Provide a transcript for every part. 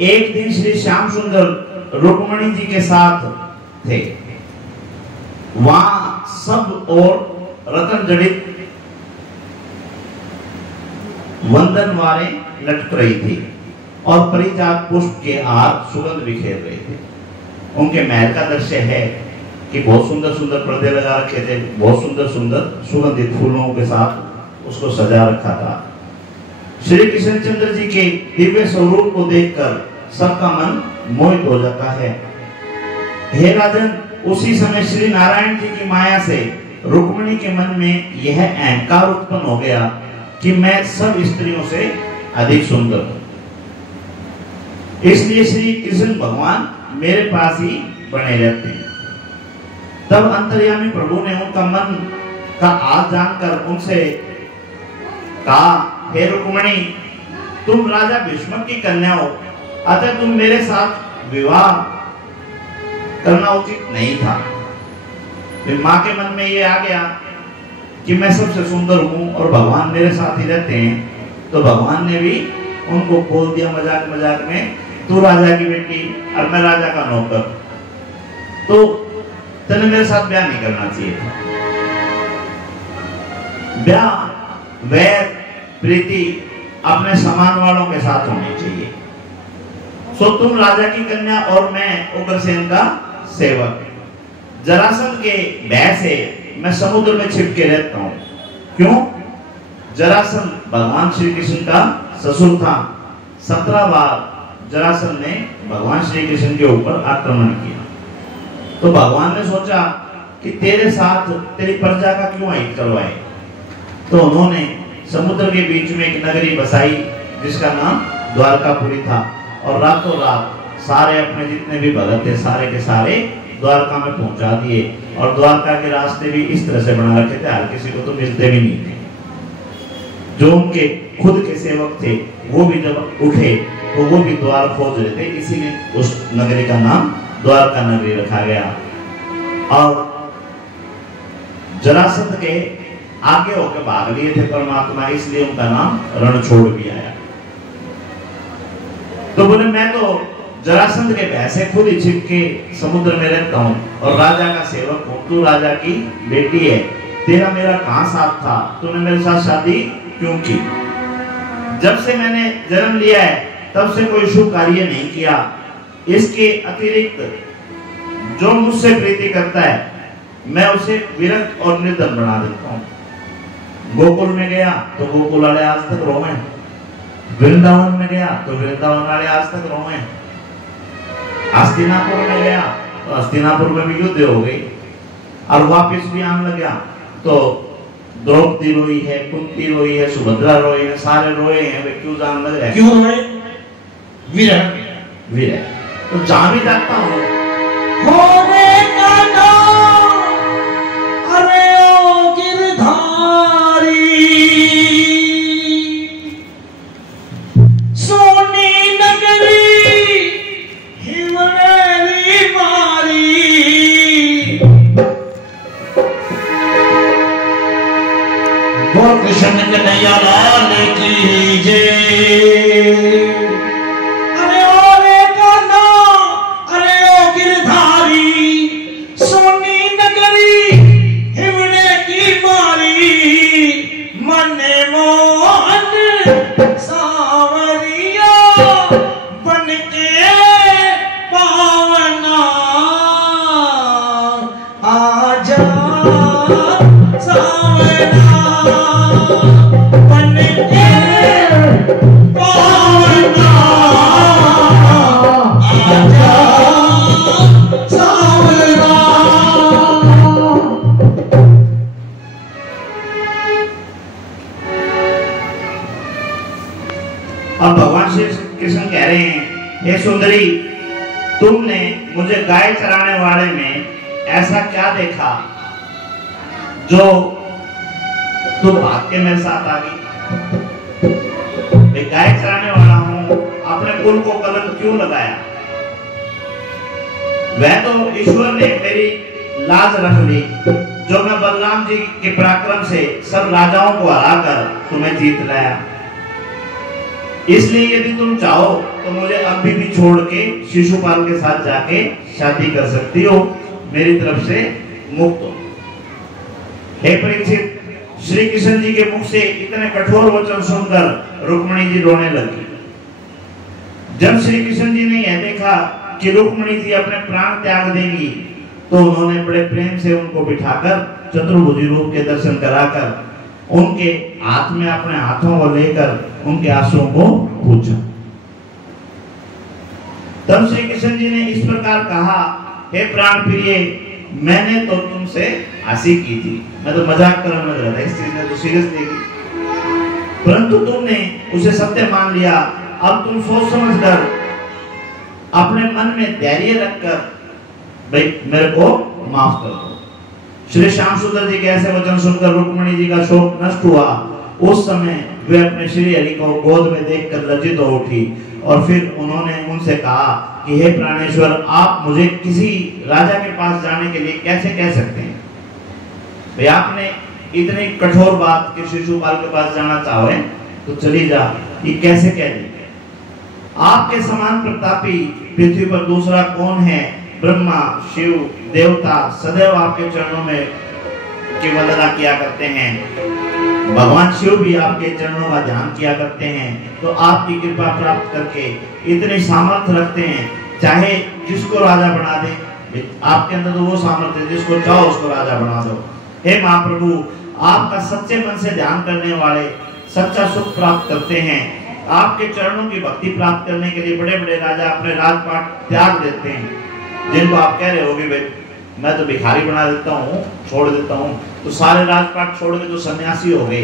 एक दिन श्री श्याम सुंदर रुक्मणी जी के साथ थे। वहां सब और रतन जड़ित वंदनवारें लटक रही थी और परिजात पुष्प के हार सुगंध बिखेर रहे थे। उनके महल का दृश्य है कि बहुत सुंदर सुंदर पर्दे लगा रखे थे, बहुत सुंदर सुंदर सुगंधित फूलों के साथ उसको सजा रखा था। श्री कृष्णचंद्र जी के दिव्य स्वरूप को देखकर सबका मन मोहित हो जाता है। हे राजन, उसी समय श्री नारायण जी की माया से रुक्मिणी के मन में यह अहंकार उत्पन्न हो गया कि मैं सब स्त्रियों से अधिक सुंदर हूं, इसलिए श्री कृष्ण भगवान मेरे पास ही बने रहते हैं। तब अंतर्यामी प्रभु ने उनका मन का हाल जानकर उनसे कहा, हे रुक्मिणी, तुम राजा भीष्म की कन्या हो, अतः तुम मेरे साथ विवाह करना उचित नहीं था। मां के मन में ये आ गया कि मैं सबसे सुंदर हूं और भगवान मेरे साथ ही रहते हैं, तो भगवान ने भी उनको बोल दिया मजाक मजाक में, तू राजा की बेटी और मैं राजा का नौकर, तो तेने मेरे साथ ब्याह नहीं करना चाहिए था। ब्याह वैर प्रीति अपने समान वालों के साथ होनी चाहिए। सो तुम राजा की कन्या और मैं उग्रसेन का सेवक। जरासंध के भय से मैं समुद्र में छिप के रहता हूं। क्यों? जरासंध भगवान श्री कृष्ण का ससुर था। 17 बार जरासंध ने भगवान श्री कृष्ण के ऊपर आक्रमण किया। तो भगवान ने सोचा कि तेरे साथ तेरी प्रजा का क्यों हित करवाए, तो उन्होंने समुद्र के बीच में एक नगरी बसाई जिसका नाम द्वारकापुरी था, और रातों रात सारे अपने जितने भी भगत थे सारे के सारे द्वारका में पहुंचा दिए। और द्वारका के रास्ते भी इस तरह से बना रखे थे, हर किसी को तो मिलते भी नहीं थे। जो उनके खुद के सेवक थे वो भी जब उठे तो वो भी द्वार खोज रहे थे, इसीलिए उस नगरी का नाम द्वारका नगरी रखा गया। और जरासंध के आगे होकर भाग लिए थे परमात्मा, इसलिए उनका नाम रणछोड़ भी आया। तो बोले, मैं तो जरासंध के भय से खुद ही छिप के समुद्र में रहता हूँ और राजा का सेवक हूँ, तू राजा की बेटी है, तेरा मेरा कहां साथ था, तूने मेरे साथ शादी क्यों की? जब से मैंने जन्म लिया है तब से कोई शुभ कार्य नहीं किया। इसके अतिरिक्त जो मुझसे प्रीति करता है मैं उसे विरक्त और निर्धन बना देता हूँ। गोकुल में गया तो गोकुल वाले आज तक रोए, वृंदावन में गया तो वृंदावन वाले आज तक रोए, हस्तिनापुर में गया तो हस्तिनापुर में भी युद्ध हो गई, और वापस भी आने लगा तो द्रौपदी रोई है, कुंती रोई है, सुभद्रा रोई है, सारे रोए हैं। वे क्यों जान लग रहे हैं? क्यों रोए? विरह विरह। तो जहां भी जाता हूँ अरे ओ गिरधारी, सोनी नगरी हिमरेली मारी, वो कृष्ण कन्हैया लाल की जय। अब भगवान श्री कृष्ण कह रहे हैं, हे सुंदरी, तुमने मुझे गाय चराने वाले में ऐसा क्या देखा जो तुम भाग के मेरे साथ आ गई? मैं गाय चराने वाला हूं, अपने कुल को कलंक क्यों लगाया? वह तो ईश्वर ने मेरी लाज रख ली, जो मैं बलराम जी के पराक्रम से सब राजाओं को हराकर तुम्हें जीत लाया। इसलिए यदि तुम चाहो तो मुझे अब कभी भी छोड़ के शिशुपाल के साथ जाके शादी कर सकती हो, मेरी तरफ से मुक्त हो। हे परीक्षित, श्री कृष्ण जी के मुख से इतने कठोर वचन सुनकर रुक्मिणी जी रोने लगी। जब श्री कृष्ण जी ने यह देखा कि रुक्मिणी जी अपने प्राण त्याग देंगी, तो उन्होंने बड़े प्रेम से उनको बिठाकर चतुर्भुज रूप के दर्शन कराकर उनके हाथ में अपने हाथों को लेकर उनके आंसुओं को पूछा। तब श्री कृष्ण जी ने इस प्रकार कहा, हे प्राण प्रिय, मैंने तो तुमसे हंसी की थी, मैं तो मजाक करने लग रहा था, इस चीज ने तो सीरियस नहीं की, परंतु तुमने उसे सत्य मान लिया। अब तुम सोच समझकर अपने मन में धैर्य रखकर भाई मेरे को माफ कर दो। श्री श्याम सुंदर जी के ऐसे वचन सुनकर रुक्मिणी जी का शोक नष्ट हुआ। उस समय वे अपने श्री हरि को गोद में देखकर लज्जित हो उठी और फिर उन्होंने उनसे कहा कि हे प्राणेश्वर, आप मुझे किसी राजा के पास जाने के लिए कैसे कह सकते हैं? भाई आपने इतनी कठोर बात कि शिशुपाल के पास जाना चाहे तो चली जा, ये कैसे कह दी? आपके समान प्रतापी पृथ्वी पर दूसरा कौन है? ब्रह्मा, शिव, देवता सदैव आपके चरणों में की वंदना किया करते हैं। भगवान शिव भी आपके चरणों का ध्यान किया करते हैं। तो आपकी कृपा प्राप्त करके इतनी सामर्थ्य रखते हैं, चाहे जिसको राजा बना दे, आपके अंदर तो वो सामर्थ्य, जिसको चाहो उसको राजा बना दो। हे महाप्रभु, आपका सच्चे मन से ध्यान करने वाले सच्चा सुख प्राप्त करते हैं। आपके चरणों की भक्ति प्राप्त करने के लिए बड़े बड़े राजा अपने राजपाट त्याग देते हैं, जिनको आप कह रहे होगे भाई मैं तो भिखारी बना देता हूँ, छोड़ देता हूँ, तो सारे राजपाट छोड़ के जो सन्यासी हो गए,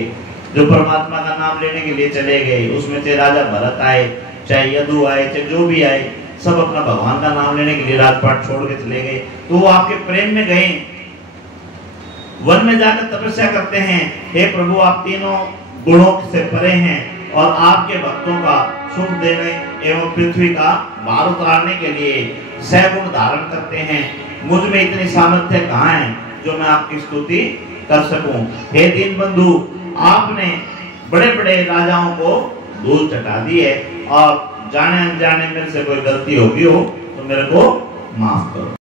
जो परमात्मा का नाम लेने के लिए चले गए, उसमें चाहे राजा भरत आए, चाहे यदु आए, चाहे जो भी आए, सब अपना भगवान का नाम लेने के लिए राजपाट छोड़ के चले गए। तो वो आपके प्रेम में गए, वन में जाकर तपस्या करते हैं। हे प्रभु, आप तीनों गुणों से परे हैं और आपके भक्तों का सुख देने एवं पृथ्वी का भार उतारने के लिए सैगुण धारण करते हैं। मुझ में इतनी सामर्थ्य कहाँ है जो मैं आपकी स्तुति कर सकूं? हे दीनबंधु, आपने बड़े बड़े राजाओं को धूल चटा दी है और जाने अनजाने मेरे से कोई गलती होगी हो तो मेरे को माफ करो।